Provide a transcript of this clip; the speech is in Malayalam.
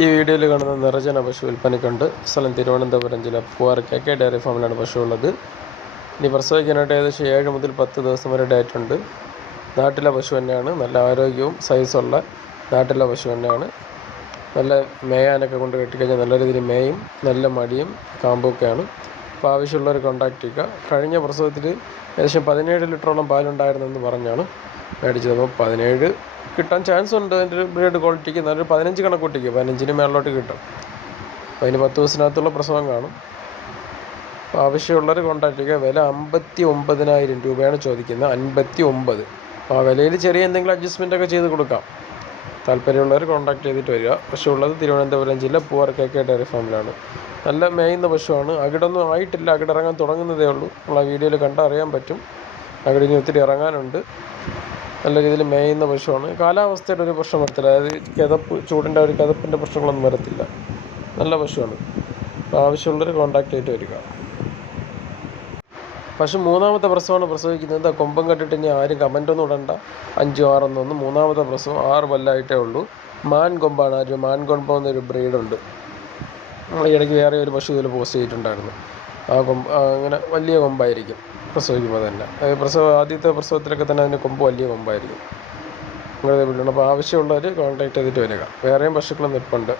ഈ വീഡിയോയിൽ കാണുന്ന നിറജന പശു വിൽപ്പനയ്ക്കുണ്ട് സ്ഥലം തിരുവനന്തപുരം ജില്ല പൂവാർ കെ കെ ഡയറി ഫാമിലാണ് പശു ഉള്ളത്. ഇനി പ്രസവിക്കാനായിട്ട് ഏകദേശം ഏഴ് മുതൽ പത്ത് ദിവസം വരെ ഡേറ്റ് ഉണ്ട്. നാട്ടിലെ പശു തന്നെയാണ്. നല്ല ആരോഗ്യവും സൈസുള്ള നാട്ടിലെ പശു തന്നെയാണ്. നല്ല മേയാനൊക്കെ കൊണ്ട് കെട്ടിക്കഴിഞ്ഞാൽ നല്ല രീതിയിൽ മേയും നല്ല മടിയും കാമ്പൊക്കെയാണ്. അപ്പോൾ ആവശ്യമുള്ളവർ കോൺടാക്ട് ചെയ്യുക. കഴിഞ്ഞ പ്രസവത്തിൽ ഏകദേശം പതിനേഴ് ലിറ്ററോളം പാലുണ്ടായിരുന്നെന്ന് പറഞ്ഞാണ് മേടിച്ചത്. അപ്പോൾ പതിനേഴ് കിട്ടാൻ ചാൻസ് ഉണ്ട് അതിന്റെ ഒരു ബ്രീഡ് ക്വാളിറ്റിക്ക് നല്ലൊരു പതിനഞ്ച് കണക്ക് പതിനഞ്ചിന് മേളിലോട്ട് കിട്ടും. അപ്പോൾ അതിന് പത്ത് ദിവസത്തിനകത്തുള്ള പ്രസവം കാണും. ആവശ്യമുള്ളവർ കോൺടാക്ട് ചെയ്യുക. വില അമ്പത്തി ഒമ്പതിനായിരം രൂപയാണ് ചോദിക്കുന്നത്. അൻപത്തി ഒമ്പത് ആ വിലയിൽ ചെറിയ എന്തെങ്കിലും അഡ്ജസ്റ്റ്മെന്റ് ഒക്കെ ചെയ്ത് കൊടുക്കാം. താല്പര്യമുള്ളവർ കോൺടാക്ട് ചെയ്തിട്ട് വരിക. പശു ഉള്ളത് തിരുവനന്തപുരം ജില്ല പൂവാർ കെ കെ ഡയറി ഫാമിലാണ്. നല്ല മേയുന്ന പശുവാണ്. അകിടൊന്നും ആയിട്ടില്ല. അകിടിറങ്ങാൻ തുടങ്ങുന്നതേ ഉള്ളൂ. നമ്മൾ ആ വീഡിയോയിൽ കണ്ടറിയാൻ പറ്റും. അകിടിന് ഒത്തിരി ഇറങ്ങാനുണ്ട്. നല്ല രീതിയിൽ മേയുന്ന പശുവാണ്. കാലാവസ്ഥയുടെ ഒരു പ്രശ്നം വരത്തില്ല അതായത് കിതപ്പ് ചൂടിന്റെ ഒരു കിതപ്പിന്റെ പ്രശ്നങ്ങളൊന്നും വരത്തില്ല. നല്ല പശുവാണ്. ആവശ്യമുള്ളവർ കോൺടാക്റ്റ് ചെയ്തിട്ട് വരിക. പശു മൂന്നാമത്തെ പ്രസവമാണ് പ്രസവിക്കുന്നത്. കൊമ്പം കണ്ടിട്ട് ഇനി ആരും കമന്റൊന്നും ഇടണ്ട. അഞ്ചോ ആറൊന്നൊന്നും മൂന്നാമത്തെ പ്രസവം ആറ് വല്ലായിട്ടേ ഉള്ളൂ. മാൻ കൊമ്പാണ്. ആ മാൻ കൊമ്പം എന്നൊരു ബ്രീഡുണ്ട് ഇടയ്ക്ക് വേറെ ഒരു പശു ഇതിൽ പോസ്റ്റ് ചെയ്തിട്ടുണ്ടായിരുന്നു. ആ കൊമ്പ് അങ്ങനെ വലിയ കൊമ്പായിരിക്കും. പ്രസവിക്കുമ്പോൾ തന്നെ പ്രസവ ആദ്യത്തെ പ്രസവത്തിലൊക്കെ തന്നെ അതിന്റെ കൊമ്പ് വലിയ കൊമ്പായിരിക്കും. നിങ്ങളിത് വിളിക്കണം അപ്പോൾ ആവശ്യമുള്ളവർ കോൺടാക്ട് ചെയ്തിട്ട് വരിക. വേറെയും പശുക്കൾ നിൽപ്പുണ്ട്